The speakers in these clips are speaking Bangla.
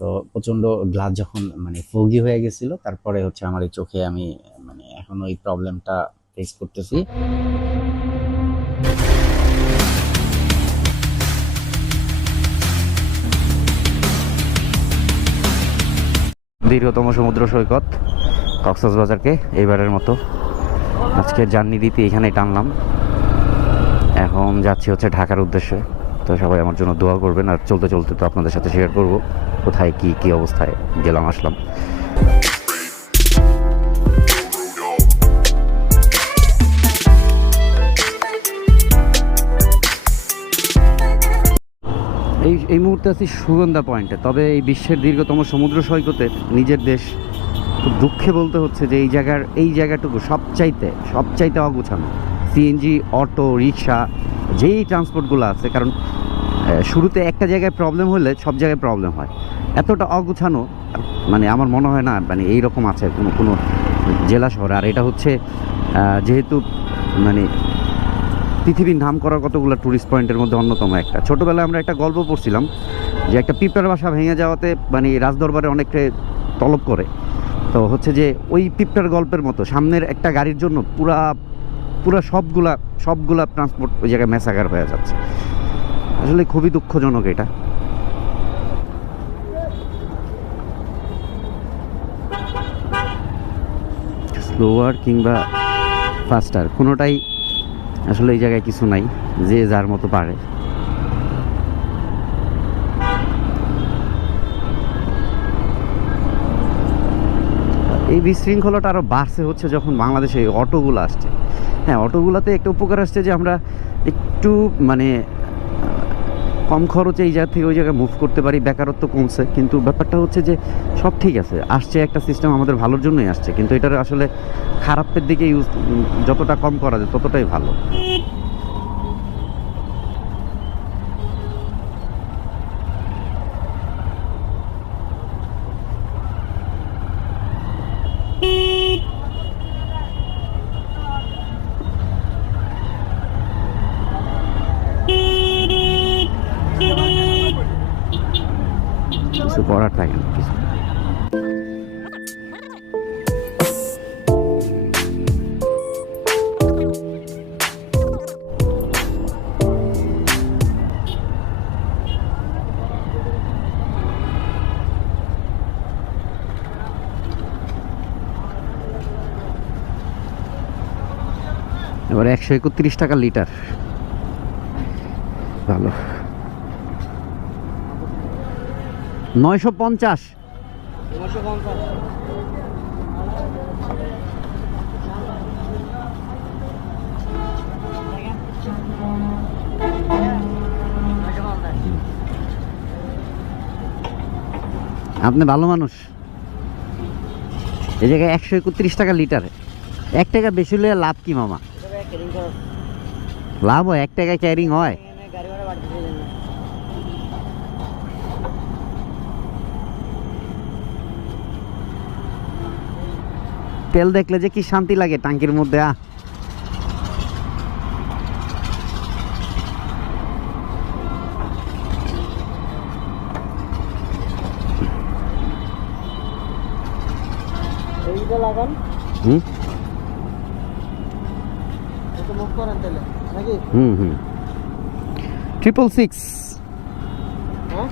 তো প্রচন্ড গ্লাস যখন মানে ফগি হয়ে গেছিল, তারপরে হচ্ছে আমার এই চোখে আমি মানে এখন ওই প্রবলেমটা ফেস করতেছি। দীর্ঘতম সমুদ্র সৈকত কক্সবাজারকে এইবারের মতো আজকে জার্নি দিতে এখানেই টানলাম। এখন যাচ্ছি হচ্ছে ঢাকার উদ্দেশ্যে। তো সবাই আমার জন্য দোয়া করবেন, আর চলতে চলতে তো আপনাদের সাথে শেয়ার করব কোথায় কি কি অবস্থায় গেলাম আসলাম। এই মুহূর্তে আছি সুগন্ধা পয়েন্টে। তবে এই বিশ্বের দীর্ঘতম সমুদ্র সৈকতে নিজের দেশ, খুব দুঃখে বলতে হচ্ছে যে এই জায়গাটুকু সবচাইতে অগুছানো। সিএনজি, অটো, রিক্সা, যেই ট্রান্সপোর্টগুলো আছে, কারণ শুরুতে একটা জায়গায় প্রবলেম হলে সব জায়গায় প্রবলেম হয়। এতটা অগুছানো মানে আমার মনে হয় না মানে এইরকম আছে কোনো জেলা শহরে। আর এটা হচ্ছে যেহেতু মানে পৃথিবীর নাম করা কতগুলো ট্যুরিস্ট পয়েন্টের মধ্যে অন্যতম একটা। ছোটোবেলায় আমরা একটা গল্প পড়ছিলাম যে একটা পিঁপড়ার বাসা ভেঙে যাওয়াতে মানে রাজদরবারে অনেকে তলব করে। তো হচ্ছে যে ওই পিঁপড়ার গল্পের মতো সামনের একটা গাড়ির জন্য পুরা সবগুলা ট্রান্সপোর্ট ওই জায়গায় ম্যাসাকার হয়ে যাচ্ছে। আসলে খুবই দুঃখজনক এটা। স্লোয়ার কিংবা ফাস্টার কোনোটাই আসলে এই জায়গায় কিছু নাই, যে যার মতো পারে। এই বিশৃঙ্খলাটা আরও বাড়ছে হচ্ছে যখন বাংলাদেশে এই অটোগুলো আসছে। হ্যাঁ, অটোগুলোতে একটা উপকার আসছে যে আমরা একটু মানে কম খরচে এই জায়গা থেকে ওই জায়গায় মুভ করতে পারি, বেকারত্ব কমছে। কিন্তু ব্যাপারটা হচ্ছে যে সব ঠিক আছে, আসছে একটা সিস্টেম আমাদের ভালোর জন্যই আসছে, কিন্তু এটার আসলে খারাপের দিকে যতটা কম করা যায় ততটাই ভালো। কিছু করার থাকে না কিছু। এবার 131 টাকা লিটার, ভালো। 950। আপনি ভালো মানুষ। এই জায়গায় 131 টাকা লিটার। 1 টাকা বেশি হলে লাভ কি মামা? লাভ হয় 1 টাকা ক্যারিং হয়। তেল দেখলে যে কি শান্তি লাগে ট্যাঙ্কির মধ্যে। লাগান হুম মুখ করেন তাহলে নাকি? 666 হ্যাঁ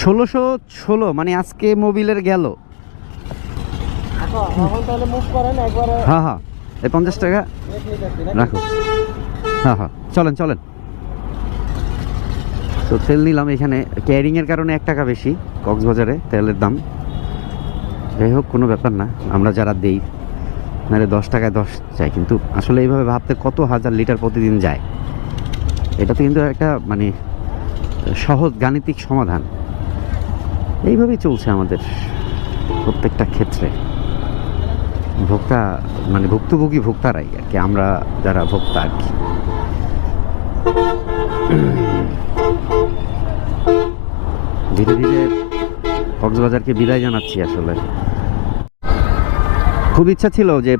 1616 মানে আজকে মোবিলের গেল। এখন তাহলে মুখ করেন একবারে। হ্যাঁ হ্যাঁ, এই 50 টাকা রাখো। হ্যাঁ হ্যাঁ, চলেন। তো তেল নিলাম এখানে, ক্যারিংয়ের কারণে 1 টাকা বেশি কক্সবাজারে তেলের দাম। যাই হোক, কোনো ব্যাপার না, আমরা যারা দেই নাহলে 10 টাকায় 10 চাই। কিন্তু আসলে এইভাবে ভাবতে কত হাজার লিটার প্রতিদিন যায়, এটা তো কিন্তু একটা মানে সহজ গাণিতিক সমাধান। এইভাবেই চলছে আমাদের প্রত্যেকটা ক্ষেত্রে। ভোক্তা মানে ভুক্তভোগী ভোক্তারাই আর কি, আমরা যারা ভোক্তা আর কি। ধীরে ধীরে কক্সবাজারকে বিদায় জানাচ্ছি। আসলে খুব ইচ্ছা ছিল যে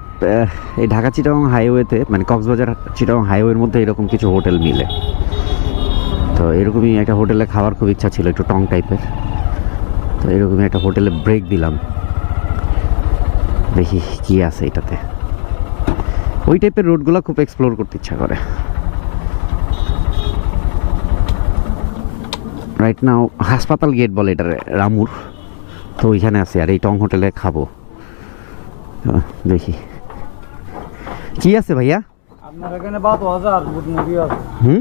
এই ঢাকা চিটাগং হাইওয়েতে মানে কক্সবাজার চিটাগং হাইওয়ের মধ্যে এরকম কিছু হোটেল মিলে। তো এরকমই একটা হোটেলে খাওয়ার খুব ইচ্ছা ছিল, একটু টং টাইপের। তো এরকমই একটা হোটেলে ব্রেক দিলাম, দেখি কি আছে এটাতে। ওই টাইপের রোডগুলো খুব এক্সপ্লোর করতে ইচ্ছা করে। রাইট নাও হাসপাতাল গেট বলে এটারে, রামুর। তো ওইখানে আছে, আর এই টং হোটেলে খাবো। দেখি কি আছে ভাইয়া। আপনার এখানে ভাত আছে আর বুট মুড়ি আছে। হুম,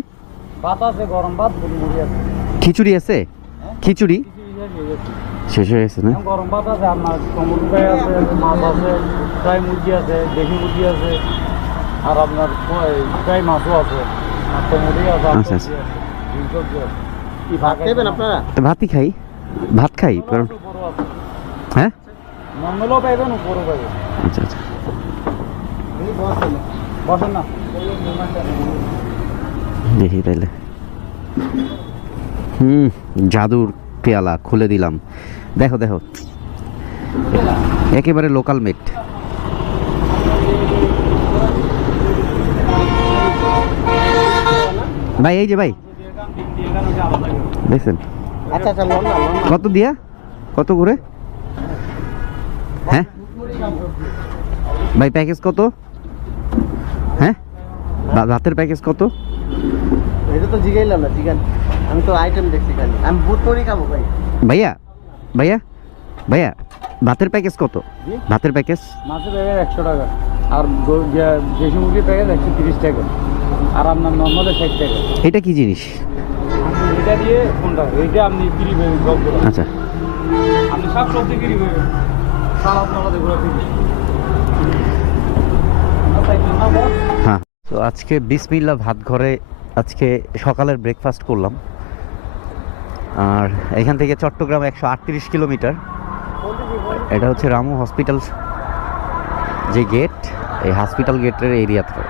ভাত আছে, গরম ভাত, বুট মুড়ি আছে। খিচুড়ি আছে? খিচুড়ি শেষ হয়ে গেছে না? গরম ভাত আছে, আপনার টমেটো ফ্রাই আছে, মাছ আছে, ফ্রাই মুরগি আছে, দেশি মুরগি আছে, আর আপনার ফ্রাই মাছও আছে, আর টমেটো আছে, আর আচ্ছা, সবজি আছে, ডিম সবজি আছে। কি ভাত খাইবেন আপনারা? তো ভাতই খাই, ভাত খাই কারণ। উপরও আছে, হ্যাঁ, নর্মালও পাইবেন, উপরও পাইবেন। আচ্ছা আচ্ছা, বসেন না। দেখি তাইলে। জাদুর পেয়ালা খুলে দিলাম, দেখো দেখো, একেবারে লোকাল মেড। ভাই এই যে ভাই দেখছেন আচ্ছা আচ্ছা, লোন না, লোন না। কত দিয়া, কত করে? হ্যাঁ ভাই প্যাকেজ কত? হ্যাঁ ভাতের প্যাকেজ কত? এটা তো জিগাইলাম না, জিগান। আমি তো আইটেম দেখছি খালি, আমি বুট মুড়ি খাবো ভাই। ভাইয়া ভাইয়া ভাইয়া ভাতের প্যাকেজ কত? জি? ভাতের প্যাকেজ মাছের প্যাকেট 100 টাকা, আর দেশি মুরগির প্যাকেট 130 টাকা, আর আপনার নর্মালে 60 টাকা। এটা কি জিনিস? এটা দিয়ে কোনটা? এইটা আপনি ফ্রি পাবেন সবগুলো। আচ্ছা, আপনি সব সবজি ফ্রি পাবেন, সালাদ মালাদ এগুলো ফ্রি। হ্যাঁ। তো আজকে বিসমিল্লাহ ভাত ঘরে আজকে সকালের ব্রেকফাস্ট করলাম। আর এখান থেকে চট্টগ্রাম 138 কিলোমিটার। এটা হচ্ছে রামু হসপিটাল যে গেট, এই হসপিটাল গেটের এরিয়াতে।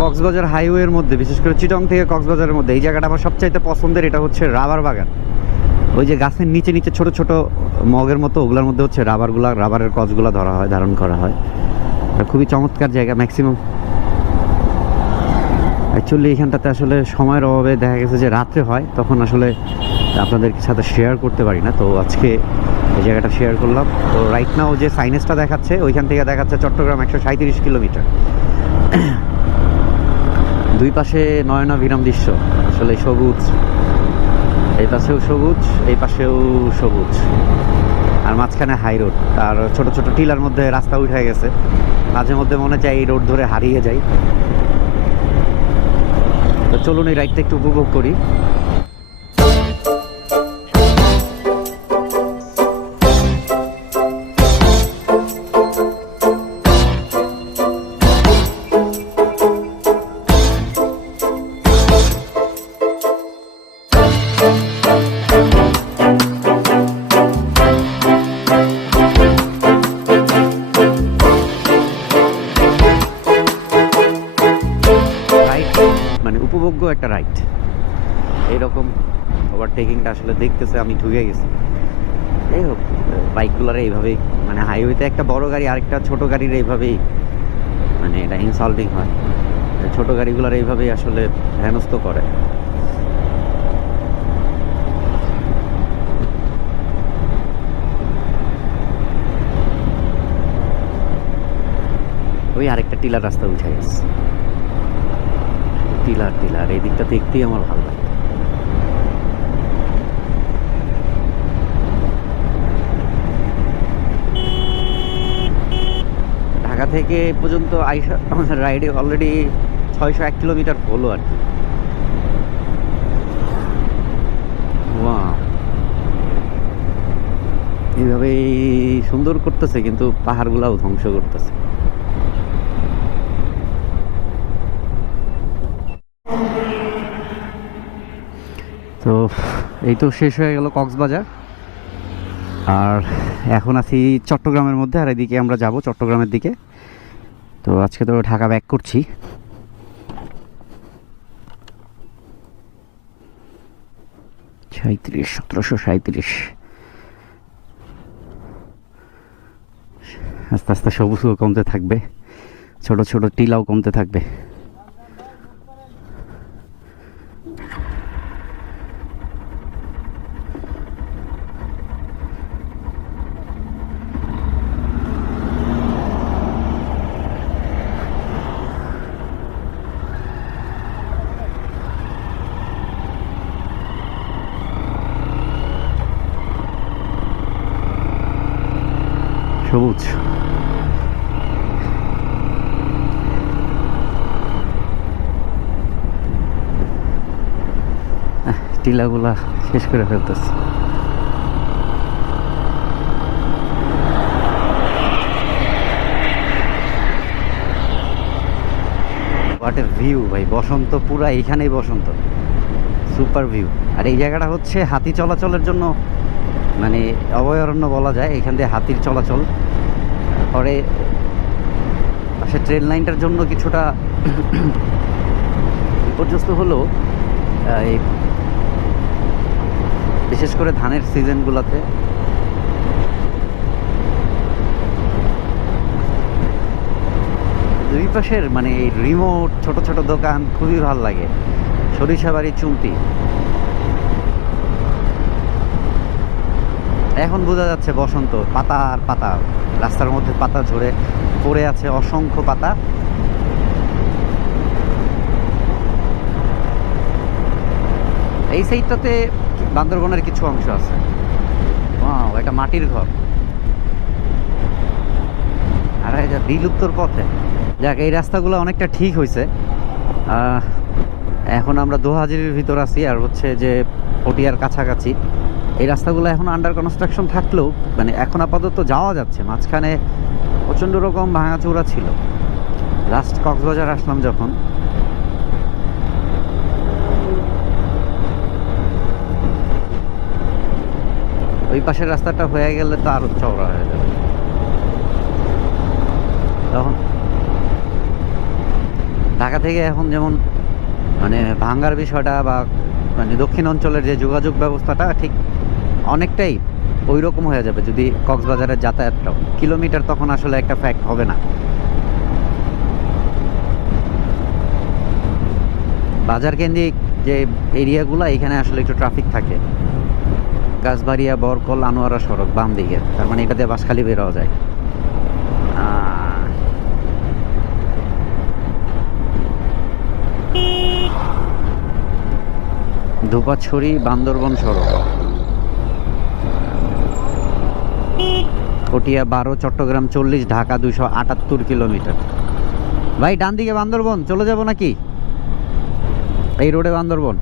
কক্সবাজার হাইওয়ের মধ্যে, বিশেষ করে চিটং থেকে কক্সবাজারের মধ্যে এই জায়গাটা আমার সবচাইতে পছন্দের। এটা হচ্ছে রাবার বাগান। ওই যে গাছের নিচে নিচে ছোট ছোট মগের মতো, ওগুলোর মধ্যে হচ্ছে রাবারের কচগুলা ধারণ করা হয়। এটা খুবই চমৎকার জায়গা। ম্যাক্সিমাম অ্যাকচুয়ালি এখানটাতে আসলে সময়ের অভাবে দেখা গেছে যে রাত্রে হয়, তখন আসলে আপনাদের সাথে শেয়ার করতে পারি না। তো আজকে এই জায়গাটা শেয়ার করলাম। তো রাইট নাও যে সাইনেসটা দেখাচ্ছে, ওইখান থেকে দেখাচ্ছে চট্টগ্রাম 137 কিলোমিটার। দুই পাশে নয়নাভিরাম দৃশ্য, আসলে সবুজ, এই পাশেও সবুজ, এই পাশেও সবুজ, আর মাঝখানে হাই রোড। আর ছোট ছোট টিলার মধ্যে রাস্তা উঠে গেছে। মাঝে মধ্যে মনে চাই এই রোড ধরে হারিয়ে যাই। তো চলুন এই রাইডটা একটু উপভোগ করি। মানে উপভোগ্য একটা রাইড। এইরকম ওভারটেকিংটা আসলে দেখতেছে আমি ঢুকে গেছি। এই হোক, বাইকগুলোর এইভাবেই, মানে হাইওয়েতে একটা বড় গাড়ি আরেকটা ছোট গাড়ির এইভাবেই, মানে এটা ইনসাল্টিং হয়। ছোট গাড়িগুলোর এইভাবেই আসলে হেনস্থ করে। ওই আরেকটা টিলার রাস্তা উঠে গেছে। টিলার এই দিকটা দেখতেই আমার ভালো লাগে। ঢাকা থেকে এ পর্যন্ত আইসা আমাদের রাইডে অলরেডি 601 কিলোমিটার হলো আর কি। ওয়াও, এইভাবেই সুন্দর করতেছে, কিন্তু পাহাড়গুলাও ধ্বংস করতেছে। তো এই তো শেষ হয়ে গেল কক্সবাজার, আর এখন আছি চট্টগ্রামের মধ্যে। আর এদিকে আমরা যাব চট্টগ্রামের দিকে। তো আজকে তো ঢাকা ব্যাক করছি। সাঁইত্রিশ 1737। আস্তে আস্তে সবুজ কমতে থাকবে। ছোট ছোট টিলাও কমতে থাকবে। সবুজ টিলাগুলা শেষ করে ফেলতেছে। হোয়াট এ ভিউ ভাই, বসন্ত পুরা এইখানেই বসন্ত, সুপার ভিউ। আর এই জায়গাটা হচ্ছে হাতি চলাচলের জন্য মানে অভয়ারণ্য বলা যায়, এখান দিয়ে হাতির চলাচল। পরে পাশে ট্রেন লাইনটার জন্য কিছুটা বিপর্যস্ত হলেও এই বিশেষ করে ধানের সিজনগুলোতে দুই পাশের মানে এই রিমোট ছোট ছোট দোকান খুবই ভালো লাগে। সরিষাবাড়ি চুমটি এখন বোঝা যাচ্ছে বসন্ত, পাতা আর পাতা, রাস্তার মধ্যে পাতা ঝরে পড়ে আছে, অসংখ্য পাতা। এই সাইডটাতে বান্দরবনের কিছু অংশ আছে। ওয়াও, এটা মাটির ঘর। আর এটা বিলুপ্তর পথে। যাক, এই রাস্তাগুলো অনেকটা ঠিক হয়েছে। এখন আমরা দোহাজিরির ভিতর আছি, আর হচ্ছে যে পটিয়ার কাছাকাছি। এই রাস্তাগুলো এখন আন্ডার কনস্ট্রাকশন থাকলেও মানে এখন আপাতত যাওয়া যাচ্ছে। মাঝখানে প্রচণ্ড রকম ভাঙাচোরা ছিল। লাস্ট কক্সবাজার আসলাম যখন, ওই পাশের রাস্তাটা হয়ে গেলে তো আরো চওড়া হয়ে যাবে। তখন ঢাকা থেকে এখন যেমন মানে ভাঙ্গার বিষয়টা বা মানে দক্ষিণ অঞ্চলের যে যোগাযোগ ব্যবস্থাটা ঠিক অনেকটাই ওই রকম হয়ে যাবে যদি কক্সবাজারের যাতায়াতটাও। কিলোমিটার তখন আসলে একটা ফ্যাক্ট হবে না। বাজার কেন্দ্রিক যে এরিয়াগুলো, এখানে আসলে একটু ট্রাফিক থাকে। গাছবাড়িয়া, বরকল, আনোয়ারা সড়ক বাম দিকে, তার মানে এটা দিয়ে বাঁশখালী বের হওয়া যায়। ধোপাছড়ি বান্দরবন সড়ক, পটিয়া 12, চট্টগ্রাম 40, ঢাকা 278 কিলোমিটার। ভাই ডান দিকে বান্দরবন চলে যাব নাকি? এই রোডে বান্দরবন,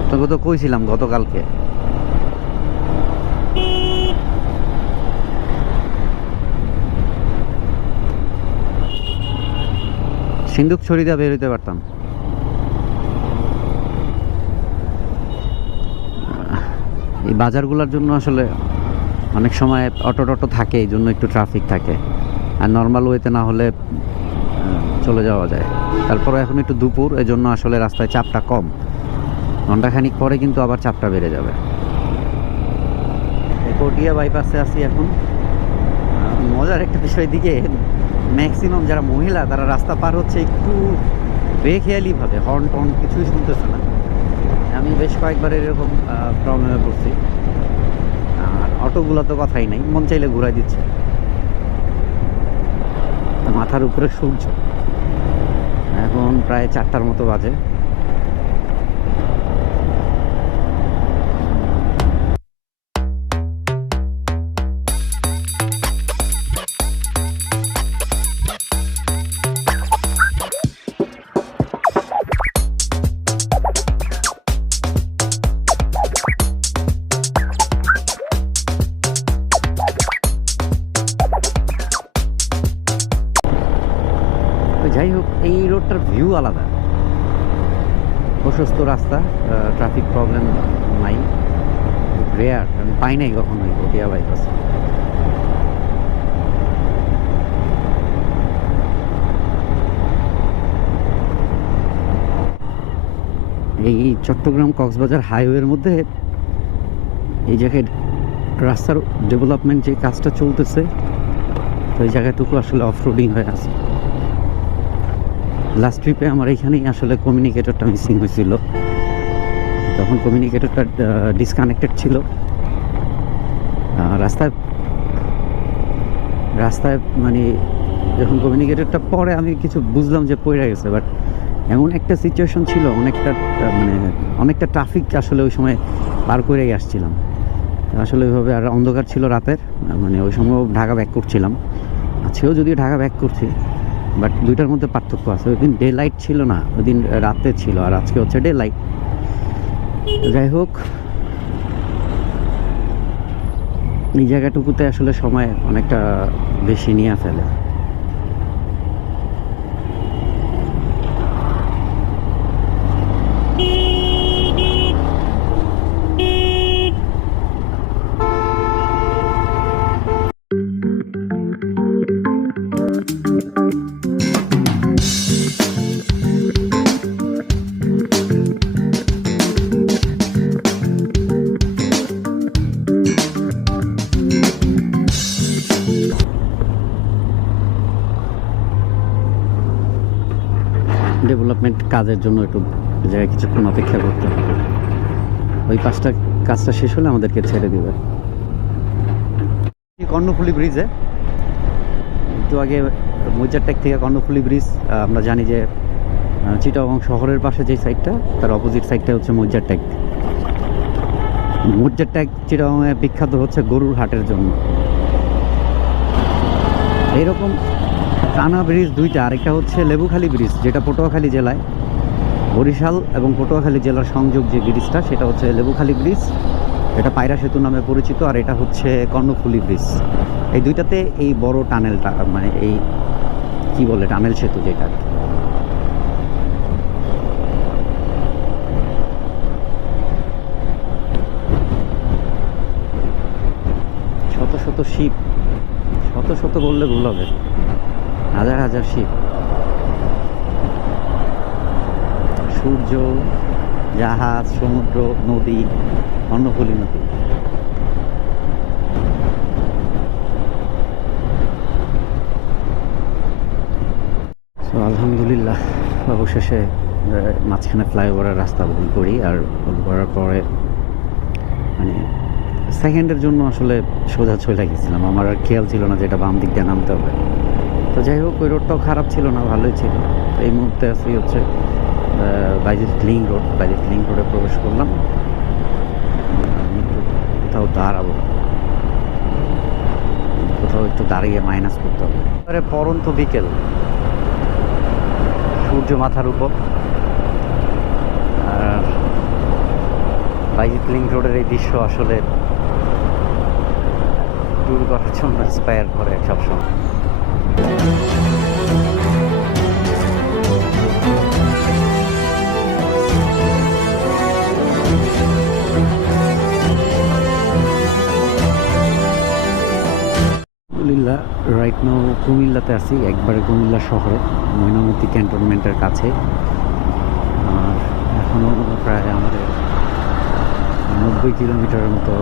আপনাকে তো কইছিলাম গতকালকে। সিন্ধুক ছড়িয়ে বের হইতে পারতাম। এই বাজারগুলোর জন্য আসলে অনেক সময় অটো টটো থাকে, এই জন্য একটু ট্রাফিক থাকে। আর নর্মাল ওয়েতে না হলে চলে যাওয়া যায়। তারপরে এখন একটু দুপুর, এই জন্য আসলে রাস্তায় চাপটা কম। ঘন্টাখানিক পরে কিন্তু আবার চাপটা বেড়ে যাবে। পটিয়া বাইপাসে আছি এখন। মজার একটা বিষয় দিকে, ম্যাক্সিমাম যারা মহিলা তারা রাস্তা পার হচ্ছে একটু বেখেয়ালিভাবে, হর্ন টর্ন কিছুই শুনতেছে না। আমি বেশ কয়েকবার এরকম প্রবলেমে পড়ছি। আর অটোগুলো তো কথাই নাই, মন চাইলে ঘুরাই দিচ্ছে। মাথার উপরে সূর্য, এখন প্রায় 4টার মতো বাজে। যাই হোক, এই রোডটার ভিউ আলাদা, প্রশস্ত রাস্তা, ট্রাফিক প্রবলেম নাই, রেয়ার, আমি পাই নাই কখনো এই পটিয়া বাইপাস। এই চট্টগ্রাম কক্সবাজার হাইওয়ের মধ্যে এই জায়গায় রাস্তার ডেভেলপমেন্ট যে কাজটা চলতেছে, ওই জায়গাটুকু আসলে অফ রোডিং হয়ে আছে। লাস্ট ট্রিপে আমার এইখানেই আসলে কমিউনিকেটরটা মিসিং হয়েছিল, তখন কমিউনিকেটরটা ডিসকানেক্টেড ছিল। রাস্তায় রাস্তায় মানে যখন কমিউনিকেটরটা পরে আমি কিছু বুঝলাম যে পড়ে গেছে, বাট এমন একটা সিচুয়েশন ছিল, অনেকটা ট্রাফিক আসলে ওই সময় পার করেই আসছিলাম আসলে ওইভাবে। আর অন্ধকার ছিল রাতের, মানে ওই সময় ঢাকা ব্যাক করছিলাম, আজকেও যদিও ঢাকা ব্যাক করছি, বাট দুইটার মধ্যে পার্থক্য আছে। ওই দিন ডে লাইট ছিল না, ওই দিন রাতে ছিল, আর আজকে হচ্ছে ডে লাইট। যাই হোক, এই জায়গাটুকুতে আসলে সময় অনেকটা বেশি নিয়ে ফেলে। ডেভেলপমেন্ট কাজের জন্য একটু জায়গায় কিছুক্ষণ অপেক্ষা করতে হবে। ওই কাজটা শেষ হলে আমাদেরকে ছেড়ে দেবে। কর্ণফুলী ব্রিজে একটু আগে মৈজারটেক থেকে কর্ণফুলী ব্রিজ, আমরা জানি যে চিটাগং শহরের পাশে যে সাইডটা, তার অপোজিট সাইডটা হচ্ছে মৈজারটেক। মৈজারটেক চিটাগংয়ে বিখ্যাত হচ্ছে গরুর হাটের জন্য। এইরকম টানা ব্রিজ দুইটা, আরেকটা হচ্ছে লেবুখালী ব্রিজ, যেটা পটুয়াখালী জেলায়, বরিশাল এবং পটুয়াখালী জেলার সংযোগ যে ব্রিজটা, সেটা হচ্ছে লেবুখালী ব্রিজ, এটা পায়রা সেতু নামে পরিচিত। আর এটা হচ্ছে কর্ণফুলী ব্রিজ। এই দুইটাতে এই বড় টানেলটা, মানে এই কি বলে টানেল সেতু যেটা, শত শত শিপ, শত শত বললে ভুল হবে, হাজার হাজার শিপ, সূর্য, জাহাজ, সমুদ্র, নদী, কর্ণফুলী নদী। তো আলহামদুলিল্লাহ অবশেষে মাঝখানে ফ্লাইওভারের রাস্তা ভুল করি, আর ভুল করার পরে মানে সেকেন্ডের জন্য আসলে সোজা চলে গেছিলাম, আমার আর খেয়াল ছিল না যে এটা বাম দিক দিয়ে নামতে হবে। তো যাই হোক, ওই রোডটাও খারাপ ছিল না, ভালোই ছিল। তো এই মুহূর্তে আছি হচ্ছে বাইজিৎ লিংক রোড। বাইজিৎ লিংক রোডে প্রবেশ করলাম। কোথাও দাঁড়াবো, কোথাও একটু দাঁড়িয়ে মাইনাস করতে হবে। এবারে পরন্ত বিকেল, সূর্য মাথার উপর, আর বাইজিৎ লিংক রোডের এই দৃশ্য আসলে ট্যুর করার জন্য ইন্সপায়ার করে সবসময়। আলহামদুলিল্লাহ রাইট নাও কুমিল্লাতে আছি, একবারে কুমিল্লা শহরে, ময়নামতি ক্যান্টনমেন্টের কাছে। আর এখনও প্রায় আমাদের 90 কিলোমিটারের মতো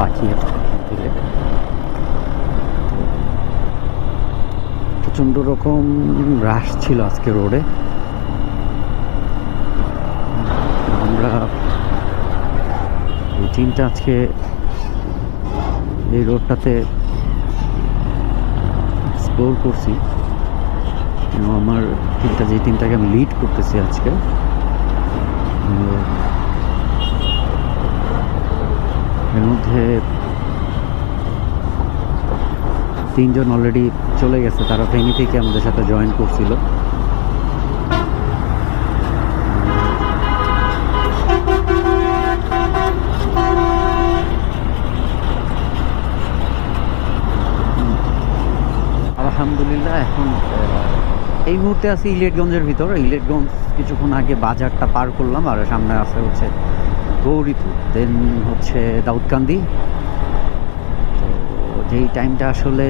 বাকি আছে। প্রচণ্ড রকম রাশ ছিল আজকে রোডে। আমরা এই টিমটা আজকে এই রোডটাতে এক্সপ্লোর করছি, এবং আমার টিমটা, যে টিমটাকে আমি লিড করতেছি আজকে, এর মধ্যে 3 জন অলরেডি চলে গেছে, তারা ফেনী থেকে আমাদের সাথে জয়েন করছিল। আলহামদুলিল্লাহ এখন এই মুহূর্তে আছি ইলিয়টগঞ্জের ভিতর। ইলিয়টগঞ্জ কিছুক্ষণ আগে বাজারটা পার করলাম, আর সামনে আছে হচ্ছে গৌরীপুর, দেন হচ্ছে দাউদকান্দি। তো যেই টাইমটা আসলে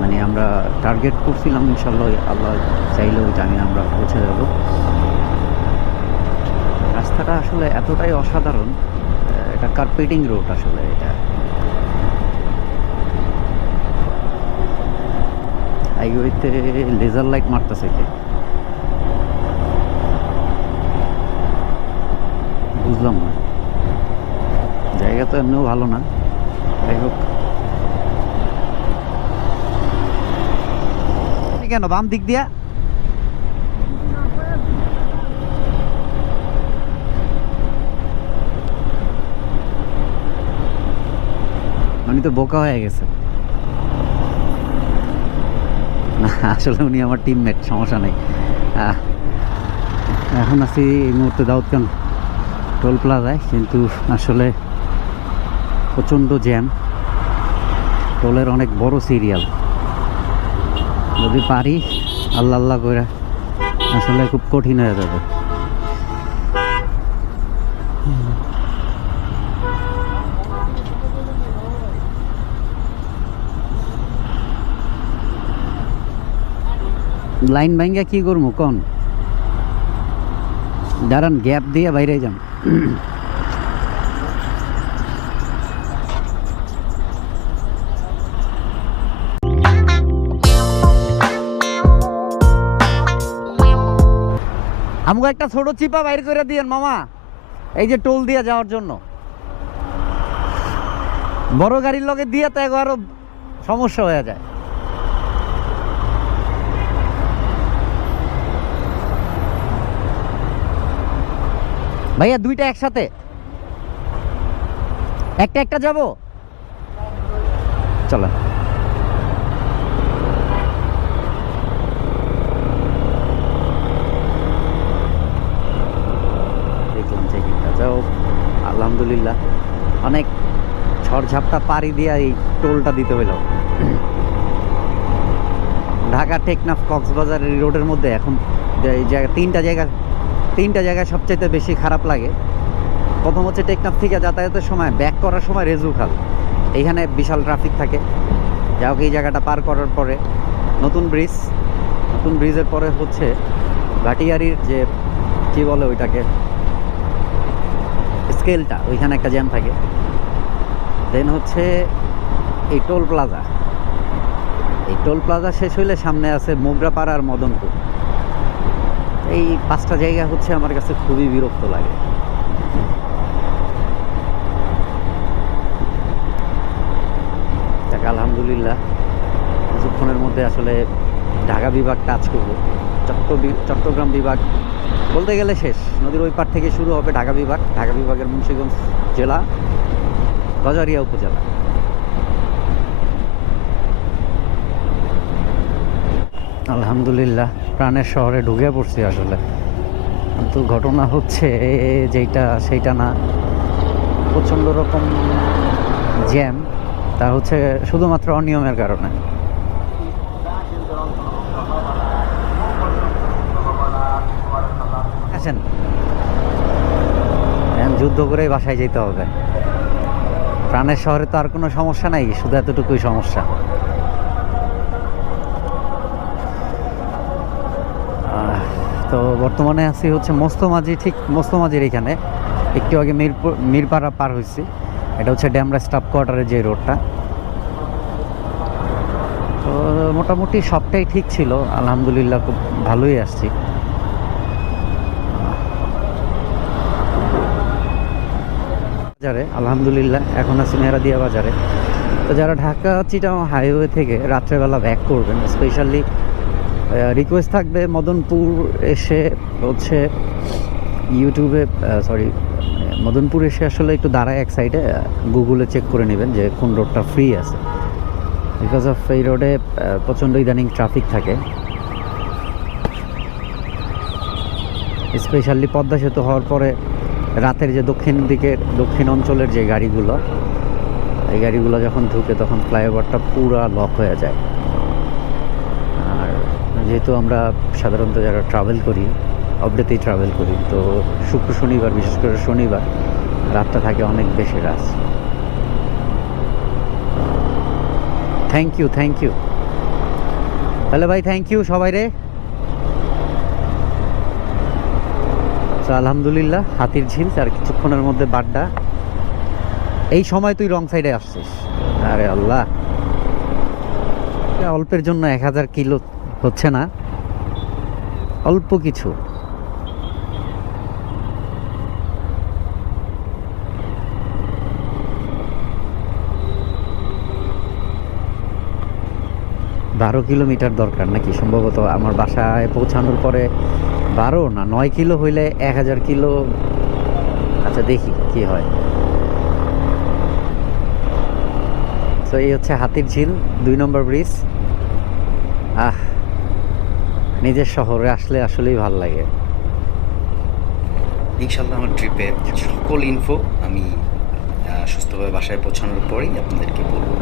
মানে আমরা টার্গেট করছিলাম, ইনশাল্লাহ আল্লাহ চাইলে ওই টাইমে আমরা পৌঁছে যাব। রাস্তাটা আসলে এতটাই অসাধারণ, এটা কার্পেটিং রোড আসলে। এটা হাইওয়েতে লেজার লাইট মারতেছে কে? বুঝলাম না। জায়গা তো এমনিও ভালো না, যাই হোক। কেন বাম দিক দিয়া? উনি তো বোকা হয়ে গেছে। না আসলে উনি আমার টিমমেট, সমস্যা নেই। এখন আছি এই মুহূর্তে দাউদকান্দি টোল প্লাজায়, কিন্তু আসলে প্রচণ্ড জ্যাম, টোলের অনেক বড় সিরিয়াল। যদি পারি আল্লাহ আল্লাহ করে, আসলে খুব কঠিন হয়ে যাবে। লাইন ভাঙ্গা কি করবো কোন? দাঁড়ান, গ্যাপ দিয়ে বাইরে যান। আমাকে একটা ছোট চিপা বাইর করে দিয়েন মামা, এই যে টোল দিয়ে যাওয়ার জন্য। বড় গাড়ির লগে দিয়ে তো আরো সমস্যা হয়ে যায়। ভাইয়া দুইটা একসাথে, একটা একটা যাবো, চলো। দেখলাম চেকিংটা, যাও আলহামদুলিল্লাহ। অনেক ঝড়ঝাপটা পাড়ি দিয়ে এই টোলটা দিতে হইল। ঢাকা টেকনাফ কক্সবাজার এই রোডের মধ্যে এখন এই জায়গা তিনটা জায়গায় সবচাইতে বেশি খারাপ লাগে। প্রথম হচ্ছে টেকনাফ থেকে যাতায়াতের সময়, ব্যাক করার সময় রেজু খাল, এইখানে বিশাল ট্রাফিক থাকে। যাই হোক, এই জায়গাটা পার করার পরে নতুন ব্রিজের পরে হচ্ছে ভাটিয়ারির যে কি বলে ওইটাকে, স্কেলটা, ওইখানে একটা জ্যাম থাকে। দেন হচ্ছে এই টোল প্লাজা শেষ হইলে সামনে আছে মোগরাপাড়া আর মদনপুর। এই 5টা জায়গা হচ্ছে আমার কাছে খুবই বিরক্ত লাগে। যাক আলহামদুলিল্লাহ, কিছুক্ষণের মধ্যে আসলে ঢাকা বিভাগ টাচ করব। চট্টগ্রাম বিভাগ বলতে গেলে শেষ, নদীর ওই পার থেকে শুরু হবে ঢাকা বিভাগের মুন্সিগঞ্জ জেলা, গজারিয়া উপজেলা। আলহামদুলিল্লাহ প্রাণের শহরে ঢুকে পড়ছি আসলে। কিন্তু ঘটনা হচ্ছে সেইটা না, প্রচণ্ড রকম জ্যাম, তা হচ্ছে শুধুমাত্র অনিয়মের কারণে। আসেন, যুদ্ধ করেই বাসায় যেতে হবে। প্রাণের শহরে তো আর কোনো সমস্যা নাই, শুধু এতটুকুই সমস্যা। তো বর্তমানে আছি হচ্ছে মস্তমাজির এখানে, একটু আগে মিরপাড়া পার হয়েছি। এটা হচ্ছে ড্যামরা স্টাফ কোয়ার্টারের যে রোডটা। তো মোটামুটি সবটাই ঠিক ছিল, আলহামদুলিল্লাহ খুব ভালোই আসছি। বাজারে আলহামদুলিল্লাহ এখন আছি মেহেরাদিয়া বাজারে। তো যারা ঢাকা চিটাগাং হাইওয়ে থেকে রাত্রেবেলা ব্যাক করবেন, স্পেশালি রিকোয়েস্ট থাকবে মদনপুর এসে হচ্ছে মদনপুর এসে আসলে একটু দাঁড়ায় এক সাইডে গুগলে চেক করে নেবেন যে কোন রোডটা ফ্রি আছে। বিকজ অফ এই রোডে প্রচণ্ড ইদানিং ট্রাফিক থাকে, স্পেশালি পদ্মা সেতু হওয়ার পরে রাতের যে দক্ষিণ অঞ্চলের যে গাড়িগুলো, এই গাড়িগুলো যখন ঢুকে তখন ফ্লাইওভারটা পুরা লক হয়ে যায়। আর যেহেতু আমরা সাধারণত যারা ট্রাভেল করি, অবডেতেই ট্রাভেল করি, তো শুক্র শনিবার, বিশেষ করে শনিবার রাতটা থাকে অনেক বেশি রাত। থ্যাংক ইউ তাহলে ভাই, থ্যাংক ইউ সবাই রে। তো আলহামদুলিল্লাহ হাতির ঝিল, আর কিছুক্ষণের মধ্যে বাড্ডা। এই সময় তুই রং সাইডে আসছিস, আরে আল্লাহ। অল্পের জন্য 1000 কিলো হচ্ছে না, অল্প কিছু। বারো কিলোমিটার দরকার নাকি সম্ভবত আমার বাসায় পৌঁছানোর পরে। 12 না 9 কিলো হইলে 1000 কিলো। আচ্ছা দেখি কি হয়। তো এই হচ্ছে হাতির ঝিল 2 নম্বর ব্রিজ। আহ, নিজের শহরে আসলে আসলেই ভাল লাগে। ইনশাল্লাহ আমার ট্রিপে সকল ইনফো আমি সুস্থভাবে বাসায় পৌঁছানোর পরেই আপনাদেরকে বলবো।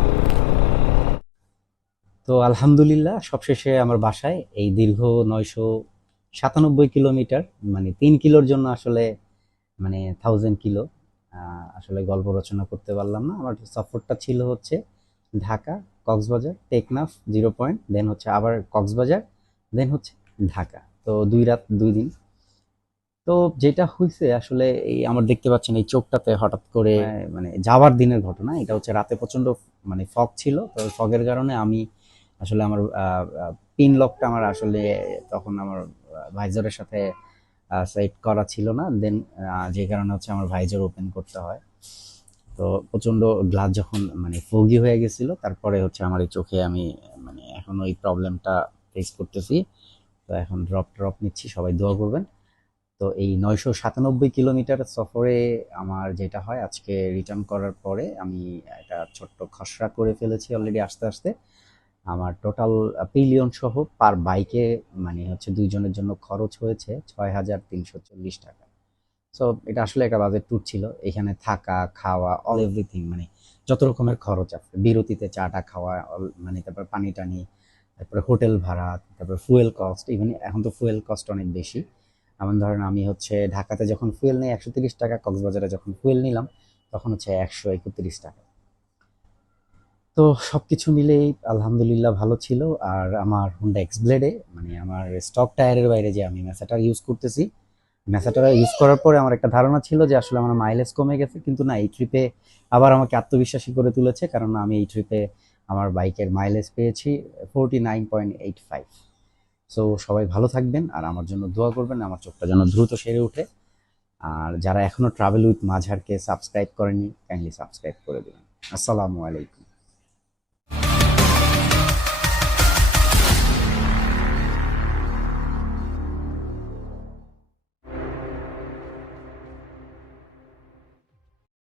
তো আলহামদুলিল্লাহ সবশেষে আমার বাসায় এই দীর্ঘ 997 কিলোমিটার, মানে 3 কিলোর জন্য আসলে মানে 1000 কিলো আসলে গল্প রচনা করতে পারলাম না। আমার সফরটা ছিল হচ্ছে ঢাকা, কক্সবাজার, টেকনাফ 0 পয়েন্ট, দেন হচ্ছে আবার কক্সবাজার, দেন হচ্ছে ঢাকা। তো 2 রাত 2 দিন। তো যেটা হয়েছে আসলে এই আমার দেখতে পাচ্ছেন এই চোখটাতে হঠাৎ করে মানে যাওয়ার দিনের ঘটনা। এটা হচ্ছে রাতে প্রচন্ড মানে ফগ ছিল, তো ফগের কারণে আমি আসলে আমার পিন লকটা আমার আসলে তখন আমার ভাইজারের সাথে সেট করা ছিল না, দেন যে কারণে হচ্ছে আমার ভাইজার ওপেন করতে হয়। তো প্রচন্ড গ্লাস যখন মানে ফগি হয়ে গেছিল, তারপরে হচ্ছে আমার এই চোখে আমি মানে এখন ওই প্রবলেমটা ফেস করতেছি। তো এখন ড্রপ নিচ্ছি, সবাই দোয়া করবেন। তো এই 997 কিলোমিটার সফরে আমার যেটা হয়, আজকে রিটার্ন করার পরে আমি একটা ছোট্ট খসড়া করে ফেলেছি অলরেডি। আস্তে আস্তে আমার টোটাল পিলিয়ন সহ পার বাইকে মানে হচ্ছে দুইজনের জন্য খরচ হয়েছে 6340 টাকা। সো এটা আসলে একটা বাজেট ট্যুর ছিল। এখানে থাকা খাওয়া অল এভরিথিং মানে যত রকমের খরচ আছে, বিরতিতে চাটা খাওয়া মানে তারপর পানি টানি, তারপরে হোটেল ভাড়া, তারপর ফুয়েল কস্ট। ইভেন এখন তো ফুয়েল কস্ট অনেক বেশি। এমন ধরেন আমি হচ্ছে ঢাকাতে যখন ফুয়েল নিই 130 টাকা, কক্সবাজারে যখন ফুয়েল নিলাম তখন হচ্ছে 131 টাকা। তো সবকিছু মিলেই আলহামদুলিল্লাহ ভালো ছিল। আর আমার হুন্ডা এক্স ব্লেডে মানে আমার স্টক টায়ারের বাইরে যে আমি ম্যাসাটার ইউজ করতেছি, ম্যাসাটার ইউজ করার পরে আমার একটা ধারণা ছিল যে আসলে আমার মাইলেজ কমে গেছে, কিন্তু না, এই ট্রিপে আবার আমাকে আত্মবিশ্বাসী করে তুলেছে। কারণ আমি এই ট্রিপে আমার বাইকের মাইলেজ পেয়েছি 49.85। সো সবাই ভালো থাকবেন আর আমার জন্য দোয়া করবেন, আমার চোখটা যেন দ্রুত সেরে ওঠে। আর যারা এখনো ট্রাভেল উইথ মাঝহারকে সাবস্ক্রাইব করেনি, কাইন্ডলি সাবস্ক্রাইব করে দেবেন। আসসালামু আলাইকুম।